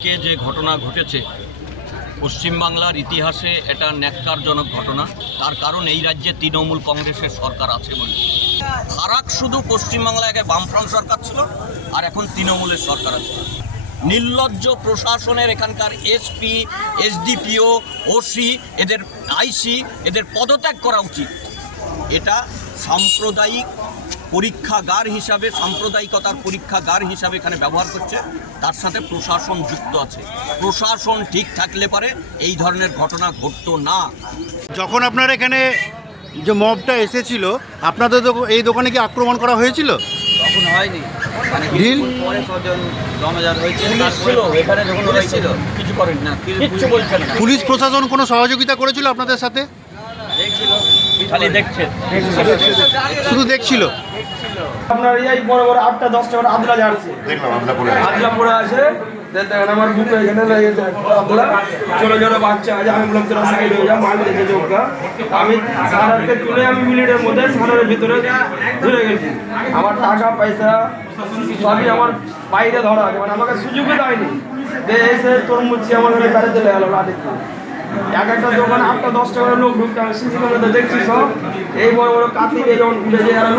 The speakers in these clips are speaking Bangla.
যে ঘটনা ঘটেছে পশ্চিমবাংলার ইতিহাসে এটা ন্যক্কারজনক ঘটনা। তার কারণ এই রাজ্যে তৃণমূল কংগ্রেসের সরকার আছে বলে। ফারাক শুধু পশ্চিমবাংলায় আগে বামফ্রন্ট সরকার ছিল, আর এখন তৃণমূলের সরকার আছে। নির্লজ্জ প্রশাসনের এখানকার এসপি, এসডিপিও, ওসি, এদের আইসি, এদের পদত্যাগ করা উচিত। এটা সাম্প্রদায়িক পরীক্ষাগার হিসাবে, সাম্প্রদায়িকতার পরীক্ষাগার হিসাবে এখানে ব্যবহার করছে। তার সাথে প্রশাসন যুক্ত আছে। প্রশাসন ঠিক থাকলে পারে এই ধরনের ঘটনা ঘটতো না। যখন আপনার এখানে যে মবটা এসেছিল, আপনাদের এই দোকানে কি আক্রমণ করা হয়েছিল? তখন হয়নি, মানে ঢিল পরে কজন জনজাত হয়েছে, এখানে যখন ছিল কিছু করেন না, কিছু বলছেন না। পুলিশ প্রশাসন কোনো সহযোগিতা করেছিল আপনাদের সাথে? দেখছিল, খালি দেখছেন, শুধু দেখছিল। আপনার এই বড় বড় 8টা-10টা করে আদলা ঝাড়ছে, আদলা পড়ে আছে। দেখেন আমার বুকে এখানে লেগেছে আদলা। ছোট ছোট বাচ্চা আছে। আমি বললাম তোরা সাইড হয়ে যা, মাল দেখে চোখটা। আমি সারারকে তুলে আমি মিনিটের মধ্যে সারারের ভিতরে ধরে গেছি। আমার টাকা পয়সা সবই আমার বাইরে ধরা আছে, মানে আমাকে সুযোগই দেয়নি। এসে তরমুজি আমার ঘরে বেড়াতে লেগে গেল রাতে। এক একটা দোকানে 8টা-10টা করে লোক ঢুকতে, আমি সিসি ক্যামেরাতে দেখছি সব। এই বড় বড় কাতি দিয়ে যখন উঠেছে, এরা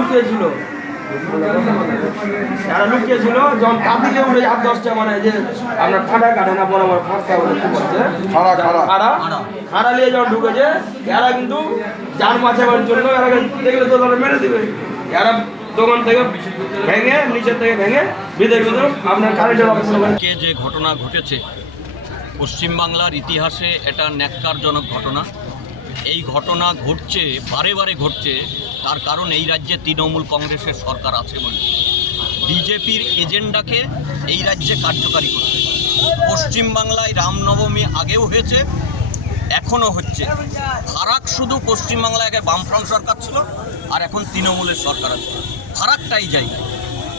লুকিয়েছিল, যখন কাতিলে উঠে 8-10টা, মানে যে আপনার ঠান্ডা কাটে না, বড় বড় ফাঁসা খাড়া নিয়ে যখন ঢুকেছে, এরা কিন্তু যান বাঁচাবার জন্য এরা দেখলে তো তারা মেরে দিবে। এরা দোকান থেকে ভেঙে, নিচের থেকে ভেঙে ভিতরে আপনার কারেন্টের অফিস। যে ঘটনা ঘটেছে পশ্চিমবাংলার ইতিহাসে এটা ন্যক্কারজনক ঘটনা। এই ঘটনা ঘটছে, বারে বারে ঘটছে। তার কারণ এই রাজ্যে তৃণমূল কংগ্রেসের সরকার আছে বলে। বিজেপির এজেন্ডাকে এই রাজ্যে কার্যকারী করছে। পশ্চিমবাংলায় রামনবমী আগেও হয়েছে, এখনও হচ্ছে। ফারাক শুধু পশ্চিমবাংলায় আগে বামফ্রন্ট সরকার ছিল, আর এখন তৃণমূলের সরকার আছে। ফারাকটাই জায়গায়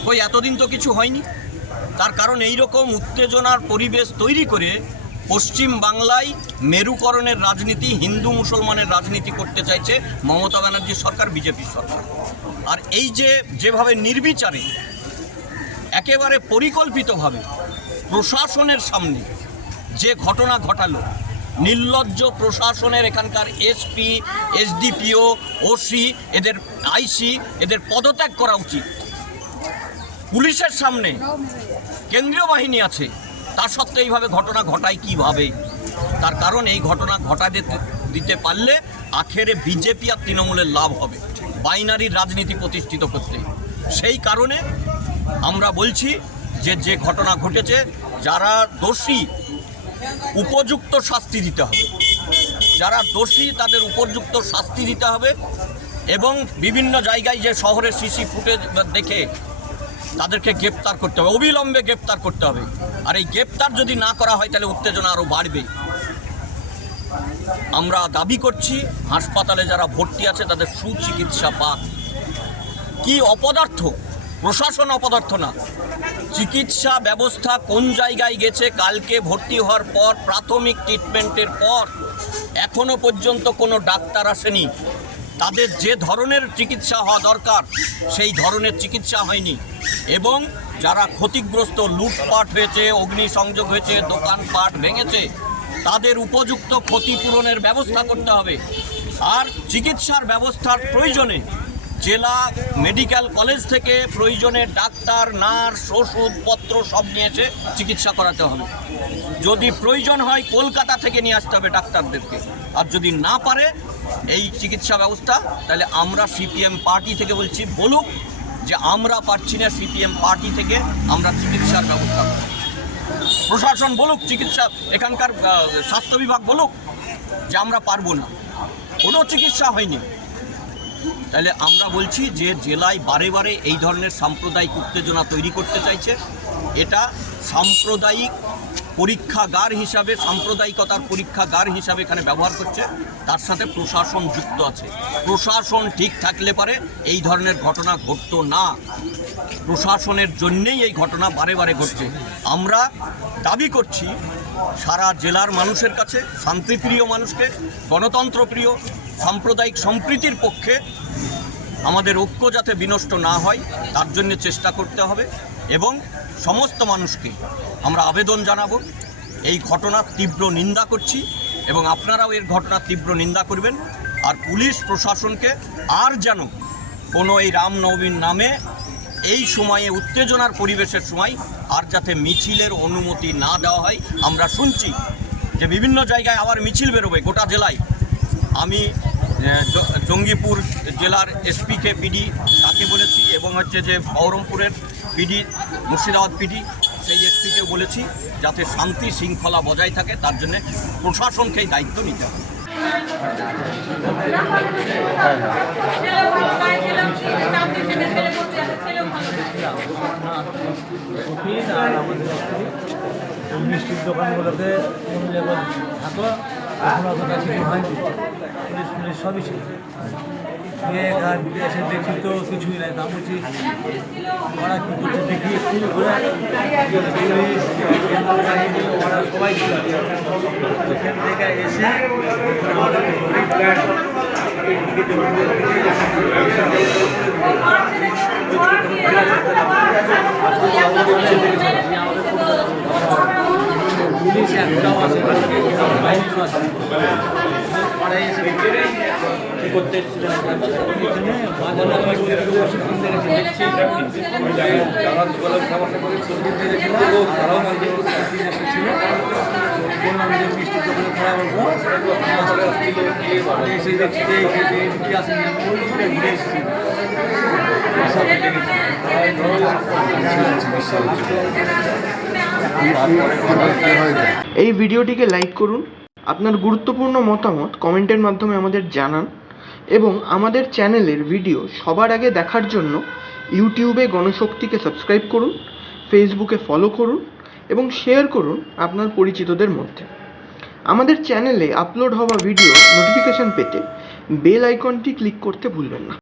ওই এতদিন তো কিছু হয়নি। তার কারণ এই রকম উত্তেজনার পরিবেশ তৈরি করে পশ্চিম বাংলায় মেরুকরণের রাজনীতি, হিন্দু মুসলমানের রাজনীতি করতে চাইছে মমতা ব্যানার্জির সরকার, বিজেপির সরকার। আর এই যেভাবে নির্বিচারে, একেবারে পরিকল্পিতভাবে প্রশাসনের সামনে যে ঘটনা ঘটালো, নির্লজ্জ প্রশাসনের এখানকার এসপি, এসডিপিও, ওসি, এদের আইসি, এদের পদত্যাগ করা উচিত। পুলিশের সামনে কেন্দ্রীয় বাহিনী আছে, তা সত্ত্বেও এইভাবে ঘটনা ঘটায় কিভাবে? তার কারণ এই ঘটনা দিতে পারলে আখেরে বিজেপি আর তৃণমূলের লাভ হবে, বাইনারির রাজনীতি প্রতিষ্ঠিত করতে। সেই কারণে আমরা বলছি যে ঘটনা ঘটেছে, যারা দোষী উপযুক্ত শাস্তি দিতে হবে। যারা দোষী তাদের উপযুক্ত শাস্তি দিতে হবে। এবং বিভিন্ন জায়গায় যে শহরের সিসি ফুটেজ দেখে তাদেরকে গ্রেপ্তার করতে হবে, অবিলম্বে গ্রেপ্তার করতে হবে। আর এই গ্রেপ্তার যদি না করা হয় তাহলে উত্তেজনা আরও বাড়বে। আমরা দাবি করছি হাসপাতালে যারা ভর্তি আছে তাদের সুচিকিৎসা পাক। কি অপদার্থ প্রশাসন, অপদার্থ না। চিকিৎসা ব্যবস্থা কোন জায়গায় গেছে? কালকে ভর্তি হওয়ার পর, প্রাথমিক ট্রিটমেন্টের পর এখনও পর্যন্ত কোনো ডাক্তার আসেনি। তাদের যে ধরনের চিকিৎসা হওয়া দরকার সেই ধরনের চিকিৎসা হয়নি। এবং যারা ক্ষতিগ্রস্ত, লুটপাট হয়েছে, অগ্নিসংযোগ হয়েছে, দোকানপাট ভেঙেছে, তাদের উপযুক্ত ক্ষতিপূরণের ব্যবস্থা করতে হবে। আর চিকিৎসার ব্যবস্থার প্রয়োজনে জেলা মেডিকেল কলেজ থেকে প্রয়োজনে ডাক্তার, নার্স, ওষুধপত্র সব নিয়েছে চিকিৎসা করাতে হবে। যদি প্রয়োজন হয় কলকাতা থেকে নিয়ে আসতে হবে ডাক্তারদেরকে। আর যদি না পারে এই চিকিৎসা ব্যবস্থা, তাহলে আমরা সিপিএম পার্টি থেকে বলছি, বলুক যে আমরা পারছি না, সিপিএম পার্টি থেকে আমরা চিকিৎসার ব্যবস্থা করব। প্রশাসন বলুক, চিকিৎসা এখানকার স্বাস্থ্য বিভাগ বলুক যে আমরা পারবো না, কোনো চিকিৎসা হয়নি। তাহলে আমরা বলছি যে জেলায় বারে বারে এই ধরনের সাম্প্রদায়িক উত্তেজনা তৈরি করতে চাইছে। এটা সাম্প্রদায়িক পরীক্ষাগার হিসাবে, সাম্প্রদায়িকতার পরীক্ষাগার হিসাবে এখানে ব্যবহার করছে। তার সাথে প্রশাসন যুক্ত আছে। প্রশাসন ঠিক থাকলে পারে এই ধরনের ঘটনা ঘটতো না। প্রশাসনের জন্যেই এই ঘটনা বারে বারে ঘটছে। আমরা দাবি করছি সারা জেলার মানুষের কাছে, শান্তিপ্রিয় মানুষকে, গণতন্ত্রপ্রিয়, সাম্প্রদায়িক সম্প্রীতির পক্ষে আমাদের ঐক্য যাতে বিনষ্ট না হয় তার জন্য চেষ্টা করতে হবে। এবং সমস্ত মানুষকে আমরা আবেদন জানাবো এই ঘটনার তীব্র নিন্দা করছি এবং আপনারাও এর ঘটনার তীব্র নিন্দা করবেন। আর পুলিশ প্রশাসনকে আর যেন কোনো এই রামনবমীর নামে এই সময়ে উত্তেজনার পরিবেশের সময় আর যাতে মিছিলের অনুমতি না দেওয়া হয়। আমরা শুনছি যে বিভিন্ন জায়গায় আবার মিছিল বেরোবে গোটা জেলায়। আমি জঙ্গিপুর জেলার এসপিকে পিডি তাকে বলেছি এবং হচ্ছে যে বহরমপুরের পিডি মুর্শিদাবাদ পিডি সেই এসপিকেও বলেছি যাতে শান্তি শৃঙ্খলা বজায় থাকে, তার জন্য প্রশাসনকেই দায়িত্ব নিতে হবে। মিষ্টির দোকানগুলোতে যখন থাকলো এখন অতটা কিছু হয়নি, পুলিশ সবই ছিল। এসে দেখি তো কিছুই নাই, তা বলছি ওরা কী করছে দেখি একটু ঘুরে ওরা সবাই ছিল সেখান থেকে এসে পুলিশ একটাও আছে বাইরেও আছে ওরা এসে কী করতে এসেছিলেন এই ভিডিওটিকে লাইক করুন, আপনার গুরুত্বপূর্ণ মতামত কমেন্টের মাধ্যমে আমাদের জানান এবং আমাদের চ্যানেলের ভিডিও সবার আগে দেখার জন্য ইউটিউবে গণশক্তিকে সাবস্ক্রাইব করুন, ফেসবুকে ফলো করুন এবং শেয়ার করুন আপনার পরিচিতদের মধ্যে। আমাদের চ্যানেলে আপলোড হওয়া ভিডিও নোটিফিকেশন পেতে বেল আইকনটি ক্লিক করতে ভুলবেন না।